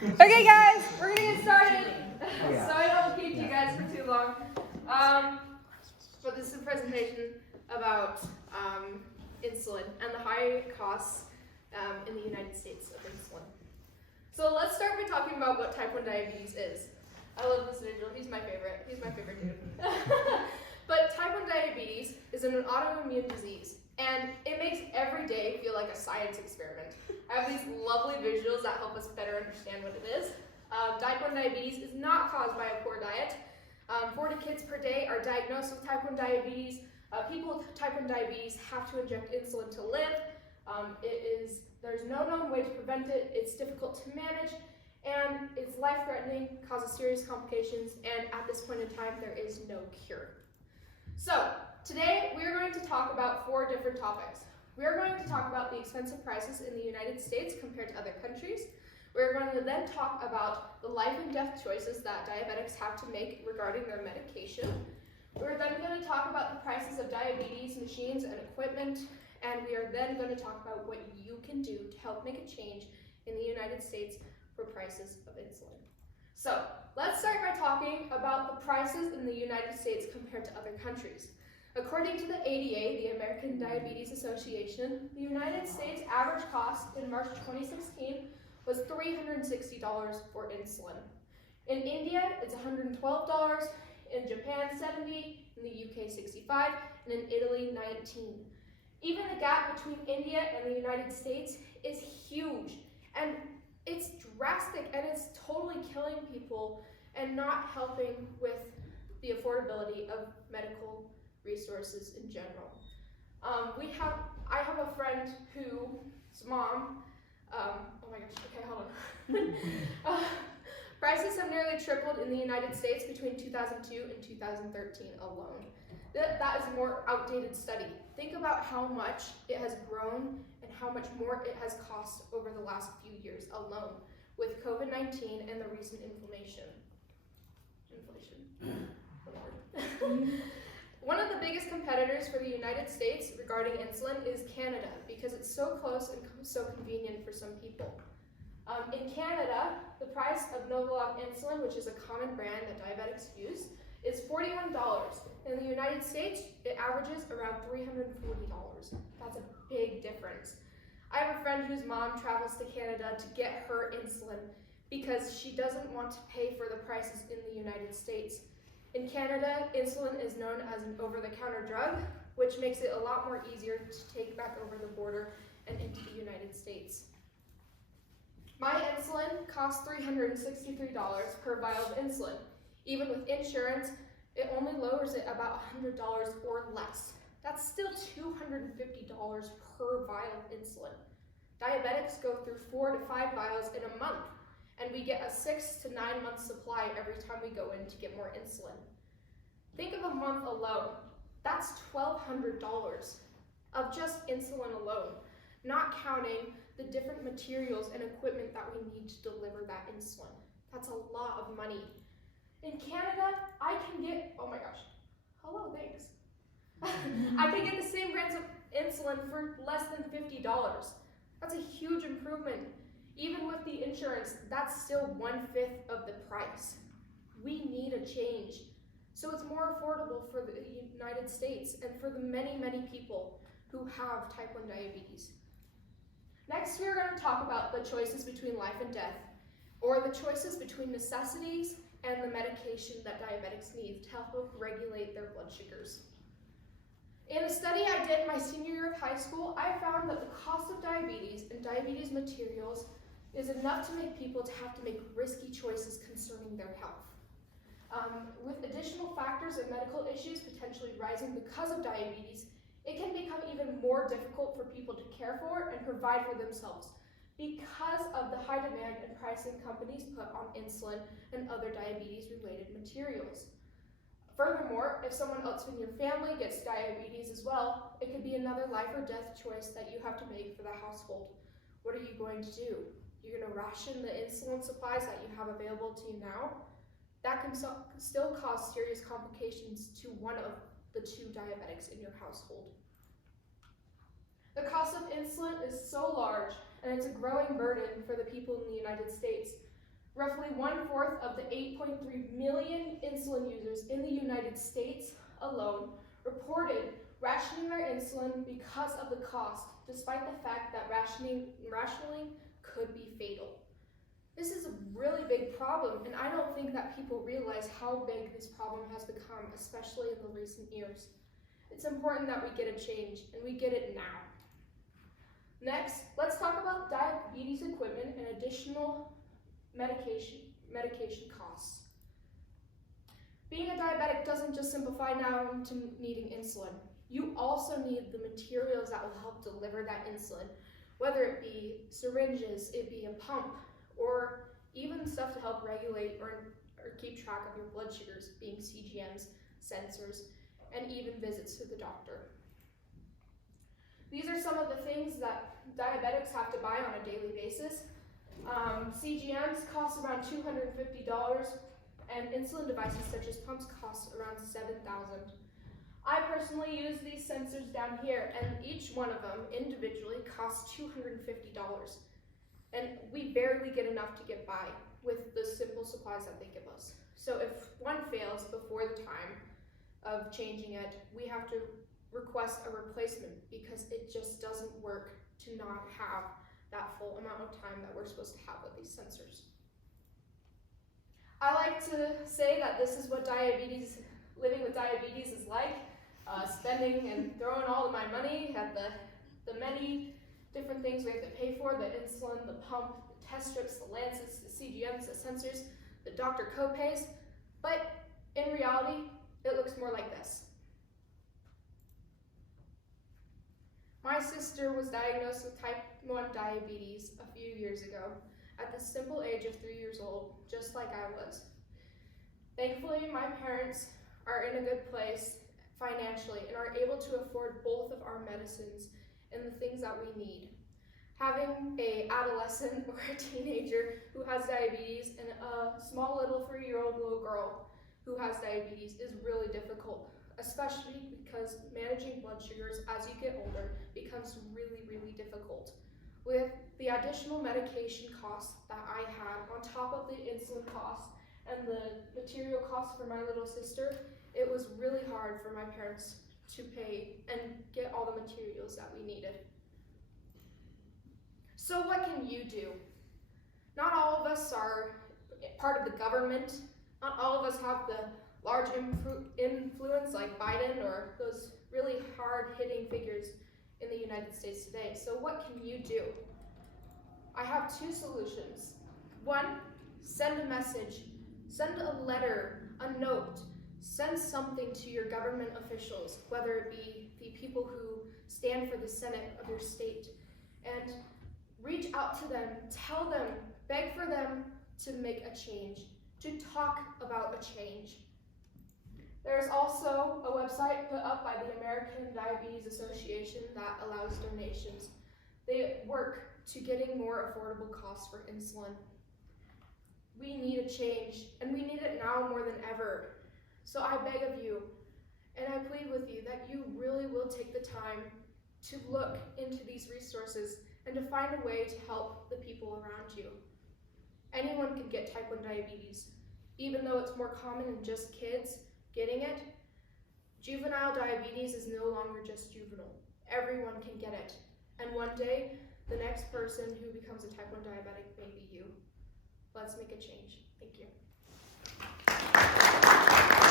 Okay, guys, we're gonna get started. So I don't keep you guys for too long. But this is a presentation about insulin and the high costs in the United States of insulin. So let's start by talking about what type 1 diabetes is. I love this visual. He's my favorite. He's my favorite dude. But type 1 diabetes is an autoimmune disease, and it makes every day feel like a science experiment. I have these lovely visuals that help us better understand what it is. Type 1 diabetes is not caused by a poor diet. 40 kids per day are diagnosed with type 1 diabetes. People with type 1 diabetes have to inject insulin to live. There's no known way to prevent it. It's difficult to manage, and it's life-threatening, causes serious complications, and at this point in time, there is no cure. So, today we are going to talk about 4 different topics. We are going to talk about the expensive prices in the United States compared to other countries. We're going to then talk about the life and death choices that diabetics have to make regarding their medication. We're then going to talk about the prices of diabetes machines and equipment, and we are then going to talk about what you can do to help make a change in the United States for prices of insulin. So, let's start by talking about the prices in the United States compared to other countries. According to the ADA, the American Diabetes Association, the United States average cost in March 2016 was $360 for insulin. In India, it's $112, in Japan, $70, in the UK, $65, and in Italy, $19. Even the gap between India and the United States is huge, and it's drastic, and it's totally killing people and not helping with the affordability of medical resources in general. I have a friend whose mom, oh my gosh, okay, hold on. Prices have nearly tripled in the United States between 2002 and 2013 alone. That is a more outdated study. Think about how much it has grown and how much more it has cost over the last few years alone with COVID-19 and the recent inflation. One of the biggest competitors for the United States regarding insulin is Canada because it's so close and so convenient for some people. In Canada, the price of Novolog insulin, which is a common brand that diabetics use, is $41. In the United States, it averages around $340. That's a big difference. I have a friend whose mom travels to Canada to get her insulin because she doesn't want to pay for the prices in the United States. In Canada, insulin is known as an over-the-counter drug, which makes it a lot more easier to take back over the border and into the United States. My insulin costs $363 per vial of insulin. Even with insurance, it only lowers it about $100 or less. That's still $250 per vial of insulin. Diabetics go through 4 to 5 vials in a month, and we get a 6 to 9 month supply every time we go in to get more insulin. Think of a month alone. That's $1,200 of just insulin alone, not counting the different materials and equipment that we need to deliver that insulin. That's a lot of money. In Canada, I can get, oh my gosh, hello, thanks. I can get the same brands of insulin for less than $50. That's a huge improvement. Even with the insurance, that's still 1/5 of the price. We need a change. So it's more affordable for the United States and for the many, many people who have type 1 diabetes. Next, we're going to talk about the choices between life and death, or the choices between necessities and the medication that diabetics need to help regulate their blood sugars. In a study I did my senior year of high school, I found that the cost of diabetes and diabetes materials is enough to make people to have to make risky choices concerning their health. With additional factors and medical issues potentially rising because of diabetes, it can become even more difficult for people to care for and provide for themselves because of the high demand and pricing companies put on insulin and other diabetes-related materials. Furthermore, if someone else in your family gets diabetes as well, it could be another life or death choice that you have to make for the household. What are you going to do? You're going to ration the insulin supplies that you have available to you now? That can still cause serious complications to one of the 2 diabetics in your household. The cost of insulin is so large, and it's a growing burden for the people in the United States. Roughly 1/4 of the 8.3 million insulin users in the United States alone reported rationing their insulin because of the cost, despite the fact that rationing could be fatal. This is a really big problem, and I don't think that people realize how big this problem has become, especially in the recent years. It's important that we get a change, and we get it now. Next, let's talk about diabetes equipment and additional medication costs. Being a diabetic doesn't just simplify down to needing insulin. You also need the materials that will help deliver that insulin, whether it be syringes, it be a pump, or even stuff to help regulate or keep track of your blood sugars, being CGMs, sensors, and even visits to the doctor. These are some of the things that diabetics have to buy on a daily basis. CGMs cost around $250, and insulin devices such as pumps cost around $7,000. I personally use these sensors down here, and each one of them individually costs $250. And we barely get enough to get by with the simple supplies that they give us. So if one fails before the time of changing it, we have to request a replacement because it just doesn't work to not have that full amount of time that we're supposed to have with these sensors. I like to say that this is what living with diabetes is like, spending and throwing all of my money at the many different things we have to pay for, the insulin, the pump, the test strips, the lancets, the CGMs, the sensors, the doctor co-pays, but in reality, it looks more like this. My sister was diagnosed with type 1 diabetes a few years ago at the simple age of 3 years old, just like I was. Thankfully, my parents are in a good place financially and are able to afford both of our medicines and the things that we need. Having an adolescent or a teenager who has diabetes and a small little 3-year-old little girl who has diabetes is really difficult, especially because managing blood sugars as you get older becomes really, really difficult. With the additional medication costs that I had on top of the insulin costs and the material costs for my little sister, it was really hard for my parents to pay and get all the materials that we needed. So what can you do? Not all of us are part of the government. Not all of us have the large influence like Biden or those really hard-hitting figures in the United States today. So what can you do? I have 2 solutions. 1, send a message, send a letter, a note, send something to your government officials, whether it be the people who stand for the Senate of your state, and reach out to them, tell them, beg for them to make a change, to talk about a change. There's also a website put up by the American Diabetes Association that allows donations. They work to getting more affordable costs for insulin. We need a change, and we need it now more than ever. So I beg of you, and I plead with you that you really will take the time to look into these resources and to find a way to help the people around you. Anyone can get type 1 diabetes. Even though it's more common in just kids getting it, juvenile diabetes is no longer just juvenile. Everyone can get it. And one day, the next person who becomes a type 1 diabetic may be you. Let's make a change. Thank you.